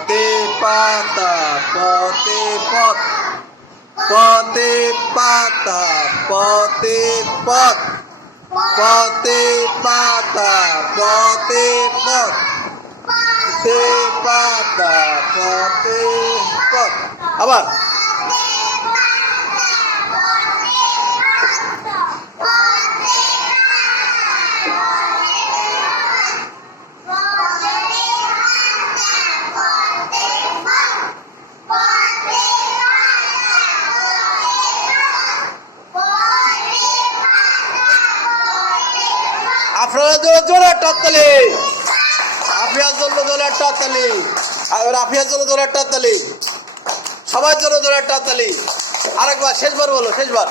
poti pata poti pot poti pata poti pot poti pata poti pot poti pata poti pot apa? আপনারা জোরে জোরে একটা আফিয়ার জন্য জোরে হাততালি আর আফিয়ার জন্য জোরে হাততালি সবার জন্য জোরে হাততালি আরেকবার, শেষবার বলো, শেষবার।